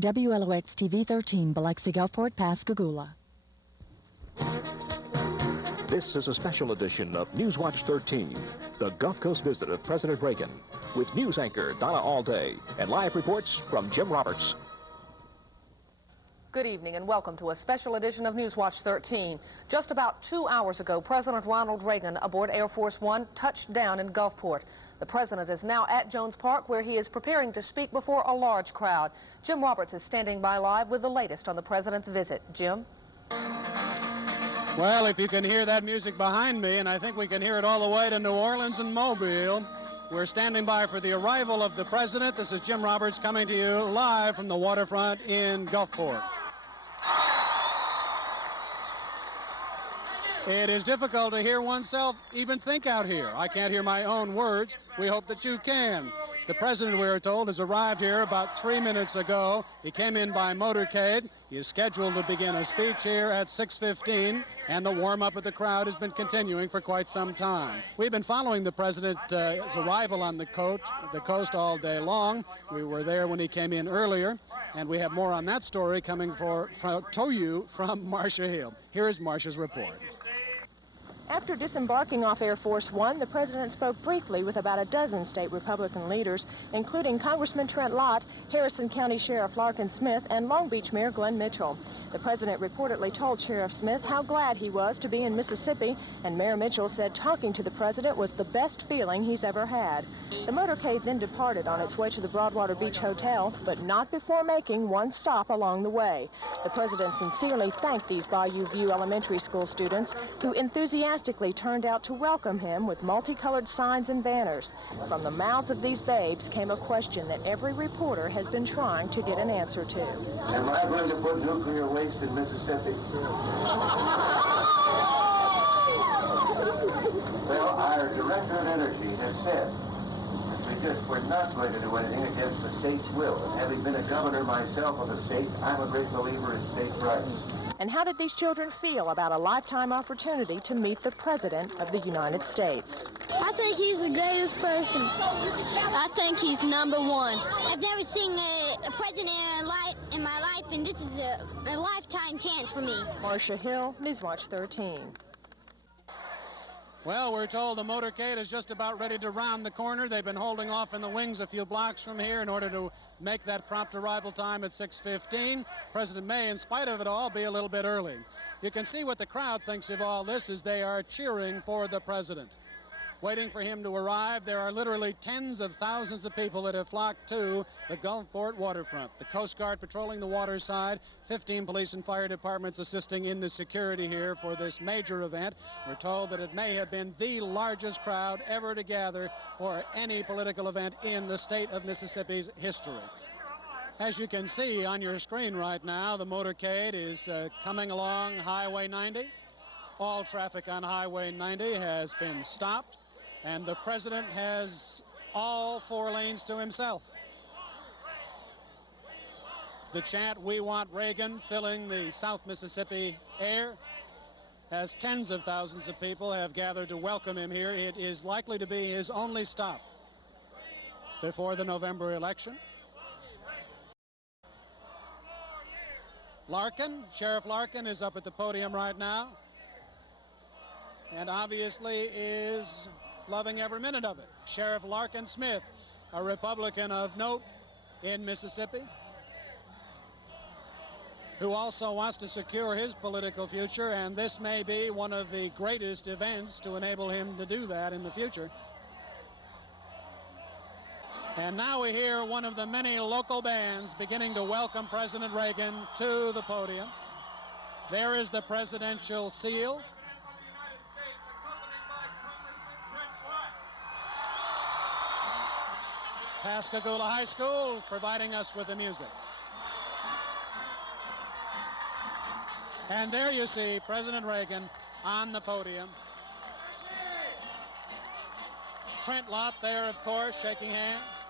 WLOX-TV 13, Biloxi, Gulfport, Pascagoula. This is a special edition of Newswatch 13, the Gulf Coast visit of President Reagan, with news anchor Donna Allday and live reports from Jim Roberts. Good evening and welcome to a special edition of Newswatch 13. Just about 2 hours ago, President Ronald Reagan aboard Air Force One touched down in Gulfport. The president is now at Jones Park, where he is preparing to speak before a large crowd. Jim Roberts is standing by live with the latest on the president's visit. Jim? Well, if you can hear that music behind me, and I think we can hear it all the way to New Orleans and Mobile, we're standing by for the arrival of the president. This is Jim Roberts coming to you live from the waterfront in Gulfport. It is difficult to hear oneself even think out here. I can't hear my own words. We hope that you can. The president, we are told, has arrived here about 3 minutes ago. He came in by motorcade. He is scheduled to begin a speech here at 6:15, and the warm-up of the crowd has been continuing for quite some time. We've been following the president's arrival on the coast all day long. We were there when he came in earlier, and we have more on that story coming to you from Marcia Hill. Here is Marcia's report. After disembarking off Air Force One, the president spoke briefly with about a dozen state Republican leaders, including Congressman Trent Lott, Harrison County Sheriff Larkin Smith, and Long Beach Mayor Glenn Mitchell. The president reportedly told Sheriff Smith how glad he was to be in Mississippi, and Mayor Mitchell said talking to the president was the best feeling he's ever had. The motorcade then departed on its way to the Broadwater Beach Hotel, but not before making one stop along the way. The president sincerely thanked these Bayou View Elementary School students who enthusiastically turned out to welcome him with multicolored signs and banners. From the mouths of these babes came a question that every reporter has been trying to get an answer to. Am I going to put nuclear waste in Mississippi? Well, our Director of Energy has said we're not going to do anything against the state's will. And having been a governor myself of a state, I'm a great believer in states' rights. And how did these children feel about a lifetime opportunity to meet the President of the United States? I think he's the greatest person. I think he's number one. I've never seen a president in my life, and this is a lifetime chance for me. Marcia Hill, Newswatch 13. Well, we're told the motorcade is just about ready to round the corner. They've been holding off in the wings a few blocks from here in order to make that prompt arrival time at 6:15. President may, in spite of it all, be a little bit early. You can see what the crowd thinks of all this as they are cheering for the president. Waiting for him to arrive, there are literally tens of thousands of people that have flocked to the Gulfport waterfront. The Coast Guard patrolling the water side, 15 police and fire departments assisting in the security here for this major event. We're told that it may have been the largest crowd ever to gather for any political event in the state of Mississippi's history. As you can see on your screen right now, the motorcade is coming along Highway 90. All traffic on Highway 90 has been stopped, and the president has all 4 lanes to himself. The chant, "We want Reagan," filling the South Mississippi air, as tens of thousands of people have gathered to welcome him here. It is likely to be his only stop before the November election. Larkin, Sheriff Larkin, is up at the podium right now, and obviously is loving every minute of it. Sheriff Larkin Smith, a Republican of note in Mississippi, who also wants to secure his political future, and this may be one of the greatest events to enable him to do that in the future. And now we hear one of the many local bands beginning to welcome President Reagan to the podium. There is the presidential seal. Pascagoula High School providing us with the music. And there you see President Reagan on the podium. Trent Lott there, of course, shaking hands.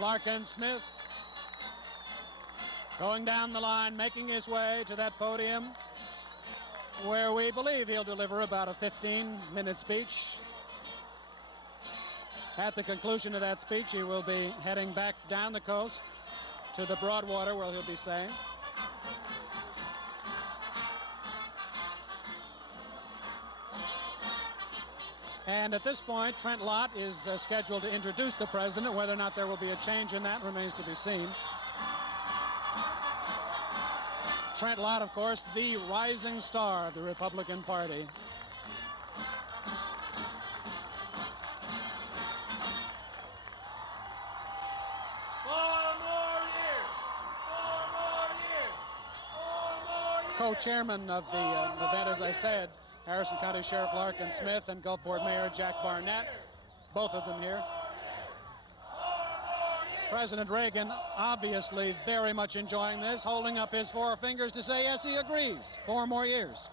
Larkin Smith going down the line, making his way to that podium where we believe he'll deliver about a 15-minute speech. At the conclusion of that speech, he will be heading back down the coast to the Broadwater, where he'll be staying. And at this point, Trent Lott is scheduled to introduce the president. Whether or not there will be a change in that remains to be seen. Trent Lott, of course, the rising star of the Republican Party. Co-chairman of the event, as I said, Harrison County Sheriff Larkin Smith and Gulfport Mayor Jack Barnett, both of them here. President Reagan obviously very much enjoying this, holding up his four fingers to say yes, he agrees. 4 more years.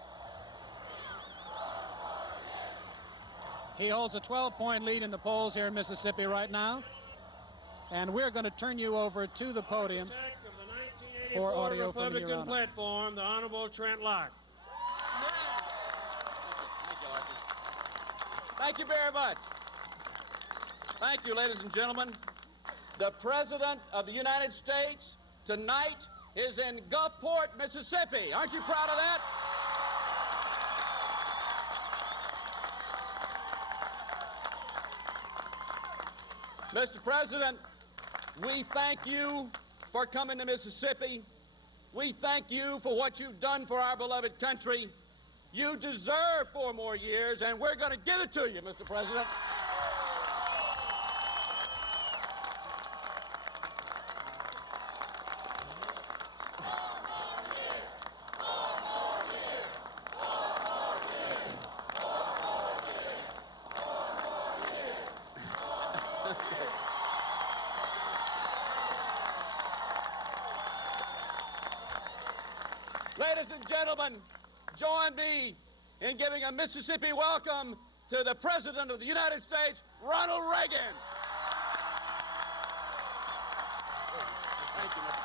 He holds a 12-point lead in the polls here in Mississippi right now. And we're going to turn you over to the podium for audio from here on. Republican platform, the Honorable Trent Lott. Thank you very much. Thank you, ladies and gentlemen. The President of the United States tonight is in Gulfport, Mississippi. Aren't you proud of that? Mr. President, we thank you for coming to Mississippi. We thank you for what you've done for our beloved country. You deserve 4 more years, and we're going to give it to you, Mr. President. Ladies and gentlemen, join me in giving a Mississippi welcome to the President of the United States, Ronald Reagan. Thank you, Mr.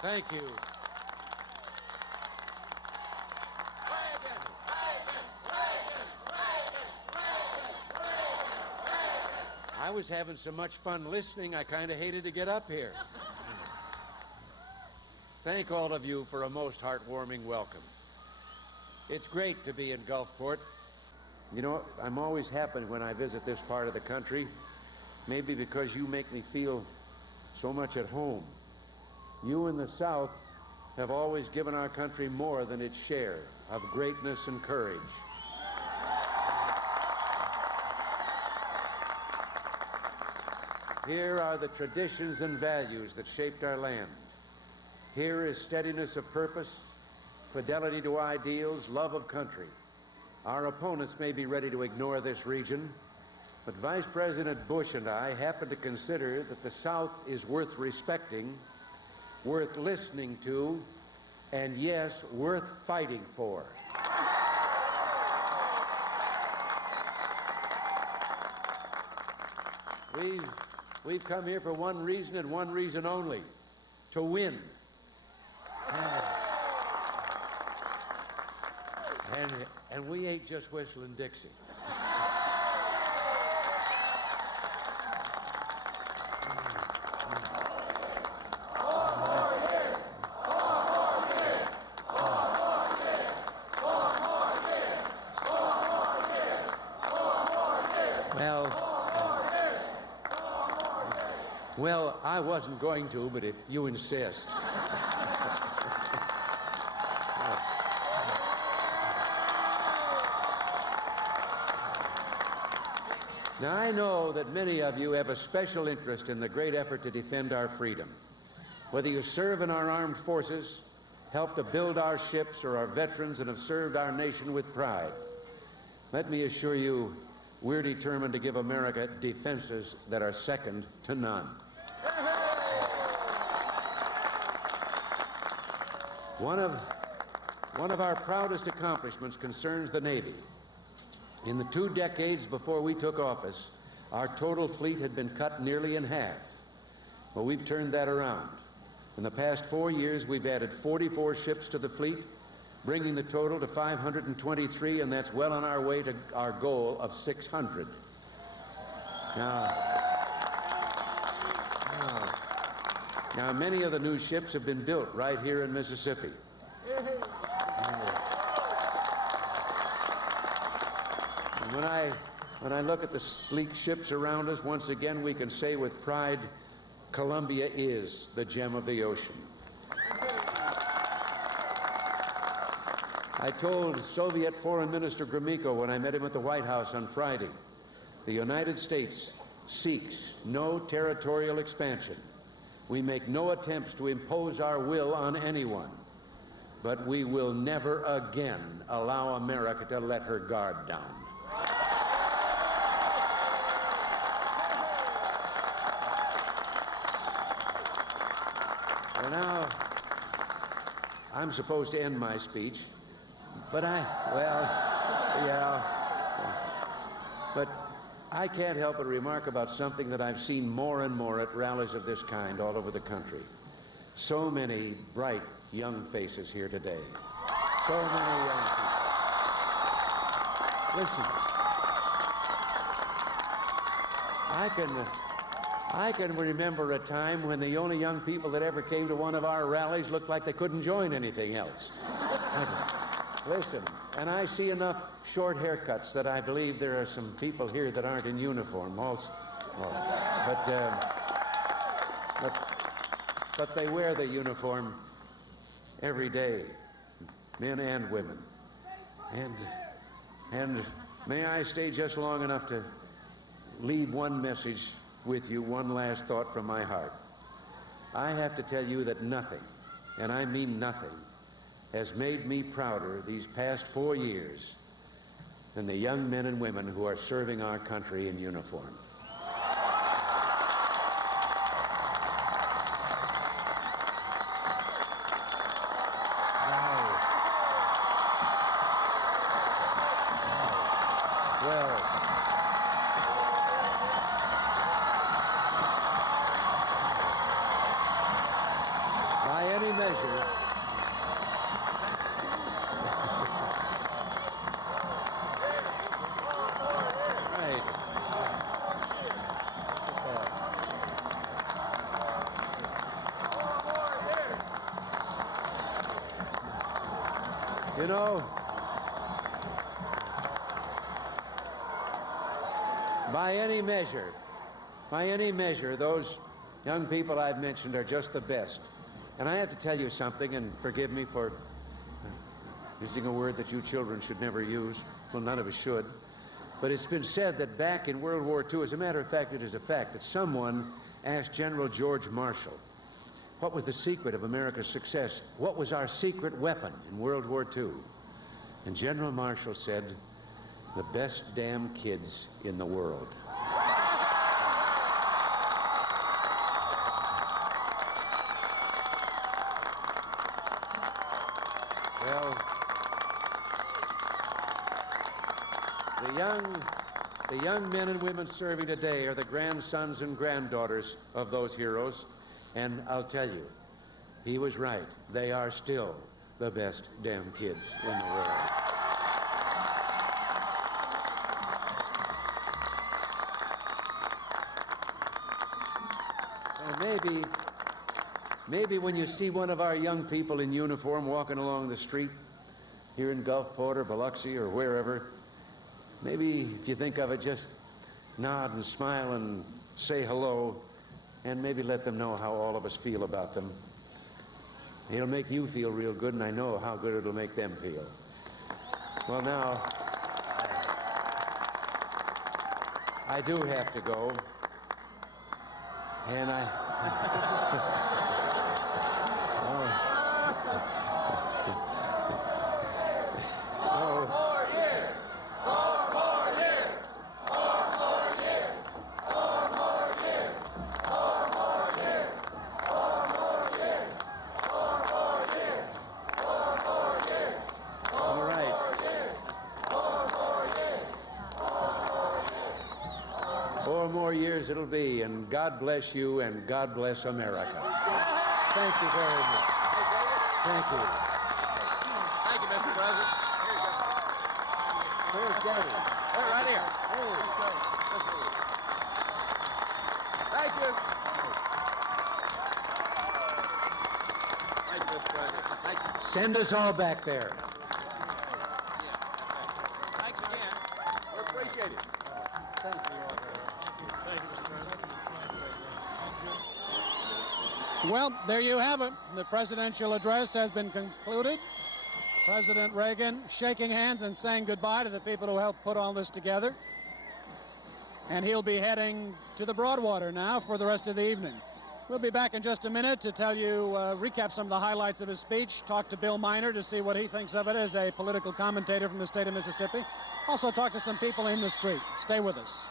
President. Thank you. I was having so much fun listening, I kind of hated to get up here. Thank all of you for a most heartwarming welcome. It's great to be in Gulfport. You know, I'm always happy when I visit this part of the country, maybe because you make me feel so much at home. You in the South have always given our country more than its share of greatness and courage. Here are the traditions and values that shaped our land. Here is steadiness of purpose, fidelity to ideals, love of country. Our opponents may be ready to ignore this region, but Vice President Bush and I happen to consider that the South is worth respecting, worth listening to, and yes, worth fighting for. We've come here for one reason and one reason only, to win. And we ain't just whistling Dixie. Well, I wasn't going to, but if you insist. Now, I know that many of you have a special interest in the great effort to defend our freedom. Whether you serve in our armed forces, help to build our ships, or are veterans and have served our nation with pride, let me assure you, we're determined to give America defenses that are second to none. One of our proudest accomplishments concerns the Navy. In the 2 decades before we took office, our total fleet had been cut nearly in half. Well, we've turned that around. In the past 4 years, we've added 44 ships to the fleet, bringing the total to 523, and that's well on our way to our goal of 600. Now, many of the new ships have been built right here in Mississippi. And when I look at the sleek ships around us, once again we can say with pride, Columbia is the gem of the ocean. I told Soviet Foreign Minister Gromyko when I met him at the White House on Friday, the United States seeks no territorial expansion. We make no attempts to impose our will on anyone, but we will never again allow America to let her guard down. And now, I'm supposed to end my speech, but but I can't help but remark about something that I've seen more and more at rallies of this kind all over the country. So many bright young faces here today. So many young people. Listen, I can remember a time when the only young people that ever came to one of our rallies looked like they couldn't join anything else. Listen, and I see enough short haircuts that I believe there are some people here that aren't in uniform also. But they wear the uniform every day, men and women. And may I stay just long enough to leave one message with you, one last thought from my heart. I have to tell you that nothing, and I mean nothing, has made me prouder these past 4 years than the young men and women who are serving our country in uniform. By any measure, you know, by any measure, those young people I've mentioned are just the best. And I have to tell you something, and forgive me for using a word that you children should never use. Well, none of us should. But it's been said that back in World War II, as a matter of fact, it is a fact, that someone asked General George Marshall, what was the secret of America's success? What was our secret weapon in World War II? And General Marshall said, the best damn kids in the world. Well, the young men and women serving today are the grandsons and granddaughters of those heroes. And I'll tell you, he was right. They are still the best damn kids in the world. And maybe when you see one of our young people in uniform walking along the street here in Gulfport or Biloxi or wherever, maybe if you think of it, just nod and smile and say hello, and maybe let them know how all of us feel about them. It'll make you feel real good, and I know how good it'll make them feel. Well, now, I do have to go, and it'll be, and God bless you, and God bless America. Thank you very much. Thank you. Thank you, Mr. President. Where's Daddy? Hey, right here. Thank you. Thank you, Mr. President. Thank you. Send us all back there. Thanks again. We appreciate it. Thank you. Well, there you have it. The presidential address has been concluded. President Reagan shaking hands and saying goodbye to the people who helped put all this together. And he'll be heading to the Broadwater now for the rest of the evening. We'll be back in just a minute to tell you, recap some of the highlights of his speech, talk to Bill Miner to see what he thinks of it as a political commentator from the state of Mississippi. Also talk to some people in the street. Stay with us.